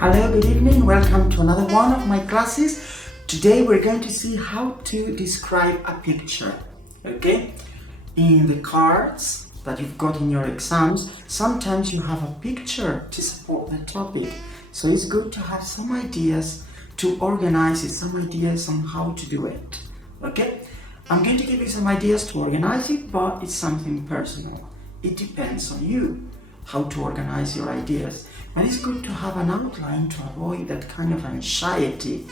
Hello, good evening. Welcome to another one of my classes. Today we're going to see how to describe a picture. Okay? In the cards that you've got in your exams, sometimes you have a picture to support the topic. So it's good to have some ideas to organize it, some ideas on how to do it. Okay? I'm going to give you some ideas to organize it, but it's something personal. It depends on you how to organize your ideas. And it's good to have an outline to avoid that kind of anxiety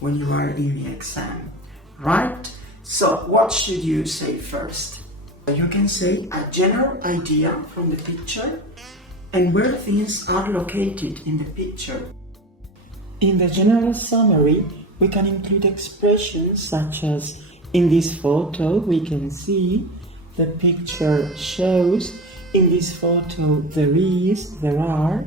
when you are in the exam, right? So what should you say first? You can say a general idea from the picture and where things are located in the picture. In the general summary, we can include expressions such as, in this photo we can see, the picture shows, in this photo there are.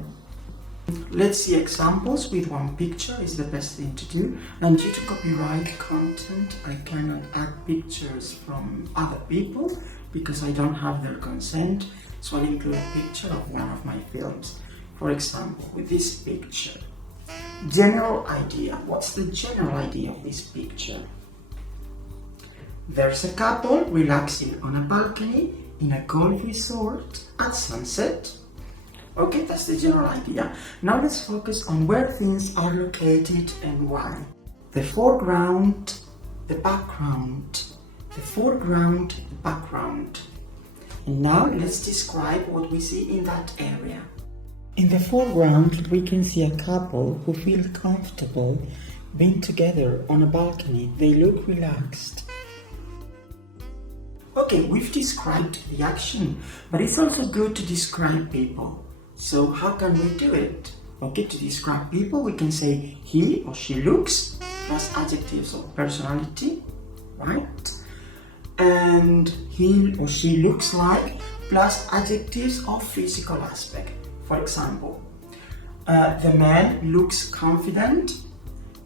Let's see examples with one picture is the best thing to do. And due to copyright content, I cannot add pictures from other people because I don't have their consent. So I'll include a picture of one of my films. For example, with this picture. General idea. What's the general idea of this picture? There's a couple relaxing on a balcony in a golf resort at sunset. Okay, that's the general idea. Now let's focus on where things are located and why. The foreground, the background. The foreground, the background. And now let's describe what we see in that area. In the foreground, we can see a couple who feel comfortable being together on a balcony. They look relaxed. Okay, we've described the action, but it's also good to describe people. So how can we do it? Okay, to describe people, we can say he or she looks, plus adjectives of personality, right? And he or she looks like, plus adjectives of physical aspect. For example, the man looks confident.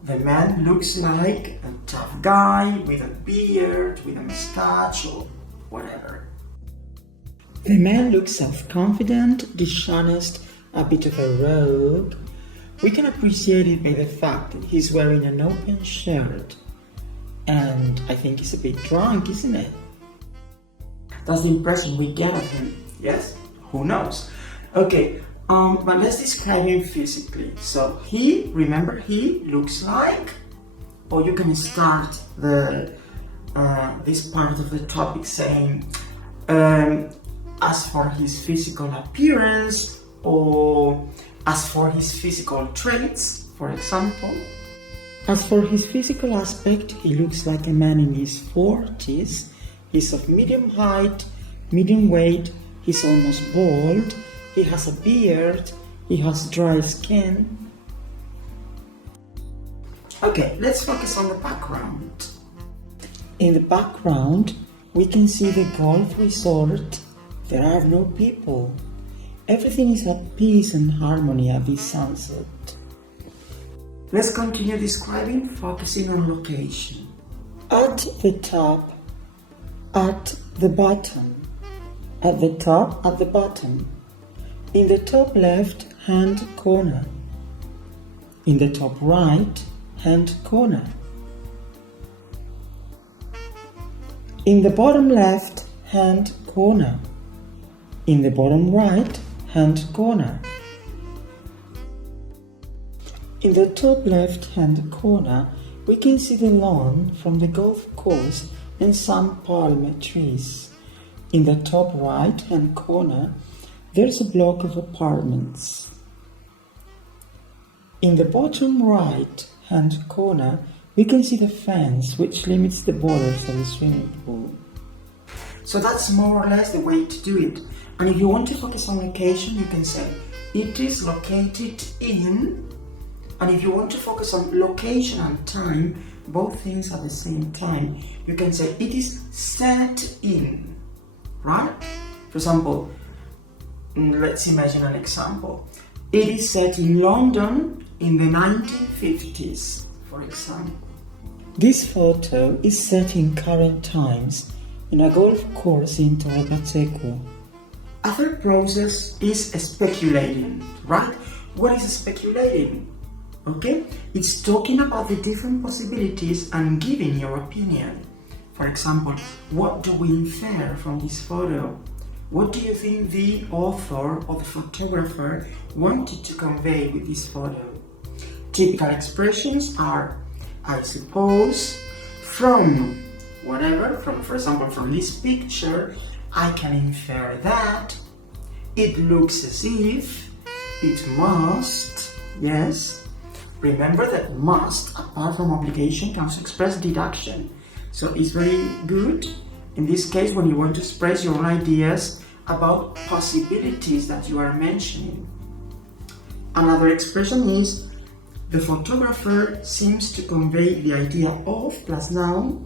The man looks like a tough guy with a beard, with a mustache, or whatever. The man looks self-confident, dishonest, a bit of a rogue. We can appreciate it by the fact that he's wearing an open shirt. And I think he's a bit drunk, isn't it? That's the impression we get of him. Yes? Who knows? Okay, but let's describe him physically. So he, remember, he looks like, or you can start this part of the topic saying, as for his physical appearance, or as for his physical traits, for example. As for his physical aspect, he looks like a man in his 40s. He's of medium height, medium weight, he's almost bald, he has a beard, he has dry skin. Okay, let's focus on the background. In the background, we can see the golf resort. There are no people. Everything is at peace and harmony at this sunset. Let's continue describing, focusing on location. At the top, at the bottom. At the top, at the bottom. In the top left hand corner. In the top right hand corner. In the bottom left hand corner. In the bottom right hand corner. In the top left hand corner, we can see the lawn from the golf course and some palm trees. In the top right hand corner, there's a block of apartments. In the bottom right hand corner, we can see the fence which limits the borders of the swimming pool. So that's more or less the way to do it. And if you want to focus on location, you can say it is located in. And if you want to focus on location and time, both things at the same time, you can say it is set in, right? For example, let's imagine an example. It is set in London in the 1950s, for example. This photo is set in current times in a golf course in Torre. Other process is speculating, right? What is speculating? Okay? It's talking about the different possibilities and giving your opinion. For example, what do we infer from this photo? What do you think the author or the photographer wanted to convey with this photo? Typical expressions are I suppose, from whatever, for example, from this picture, I can infer that, it looks as if, it must, yes. Remember that must, apart from obligation, can also express deduction. So it's very good, in this case, when you want to express your own ideas about possibilities that you are mentioning. Another expression is, the photographer seems to convey the idea of plus noun,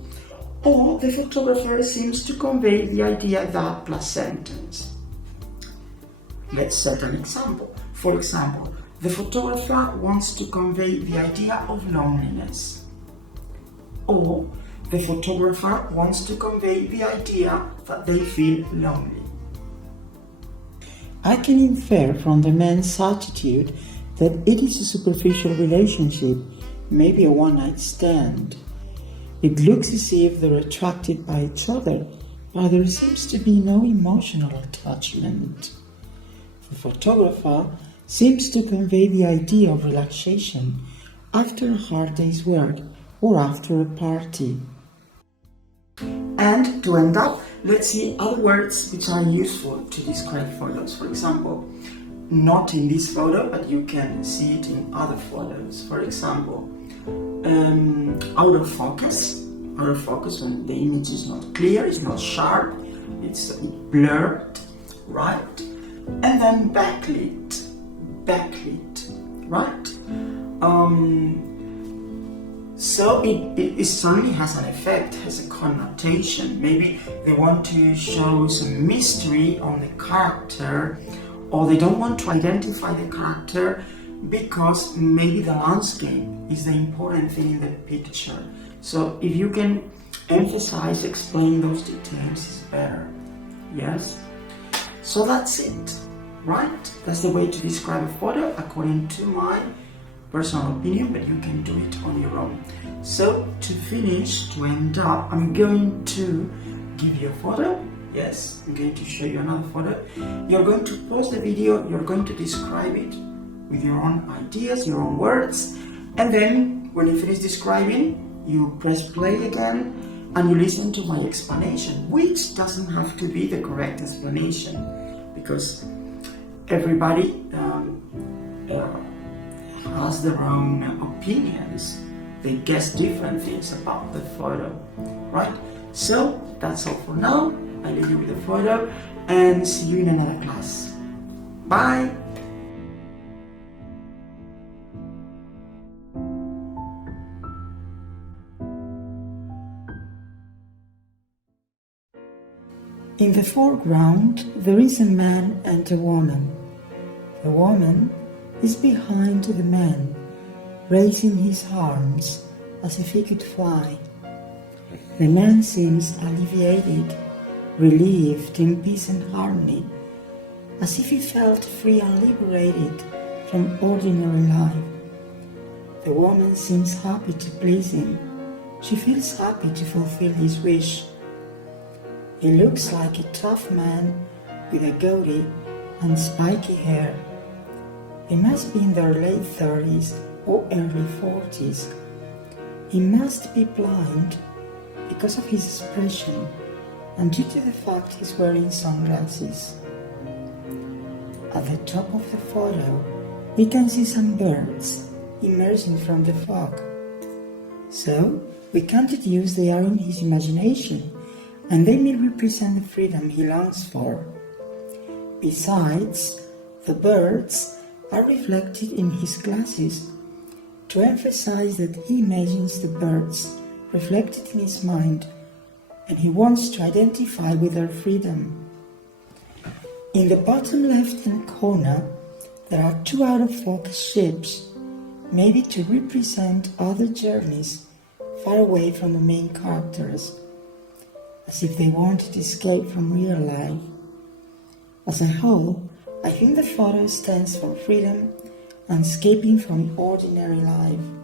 or the photographer seems to convey the idea that plus sentence. Let's set an example. For example, the photographer wants to convey the idea of loneliness, or the photographer wants to convey the idea that they feel lonely. I can infer from the man's attitude that it is a superficial relationship, maybe a one-night stand. It looks as if they're attracted by each other, but there seems to be no emotional attachment. The photographer seems to convey the idea of relaxation after a hard day's work or after a party. And to end up, let's see other words which are useful to describe photos. For example, not in this photo, but you can see it in other photos. For example, out of focus. Out of focus when the image is not clear, it's not sharp, it's blurred, right? And then backlit, right? So it certainly has an effect, has a connotation. Maybe they want to show some mystery on the character, or they don't want to identify the character because maybe the landscape is the important thing in the picture. So if you can emphasize, explain those details, is better. Yes? So that's it, right? That's the way to describe a photo according to my personal opinion, but you can do it on your own. So to finish, to end up, I'm going to give you a photo. Yes, I'm going to show you another photo. You're going to pause the video, you're going to describe it with your own ideas, your own words, and then when you finish describing, you press play again and you listen to my explanation, which doesn't have to be the correct explanation because everybody has their own opinions. They guess different things about the photo, right? So that's all for now. I leave you with the photo and see you in another class. Bye! In the foreground, there is a man and a woman. The woman is behind the man, raising his arms as if he could fly. The man seems alleviated, relieved in peace and harmony, as if he felt free and liberated from ordinary life. The woman seems happy to please him. She feels happy to fulfill his wish. He looks like a tough man with a goatee and spiky hair. He must be in their late 30s or early 40s. He must be blind because of his expression and due to the fact he's wearing sunglasses. At the top of the photo, we can see some birds emerging from the fog. So, we can deduce they are in his imagination and they may represent the freedom he longs for. Besides, the birds are reflected in his glasses to emphasize that he imagines the birds reflected in his mind and he wants to identify with their freedom. In the bottom left-hand corner, there are two out-of-focus ships, maybe to represent other journeys far away from the main characters, as if they wanted to escape from real life. As a whole, I think the photo stands for freedom and escaping from ordinary life.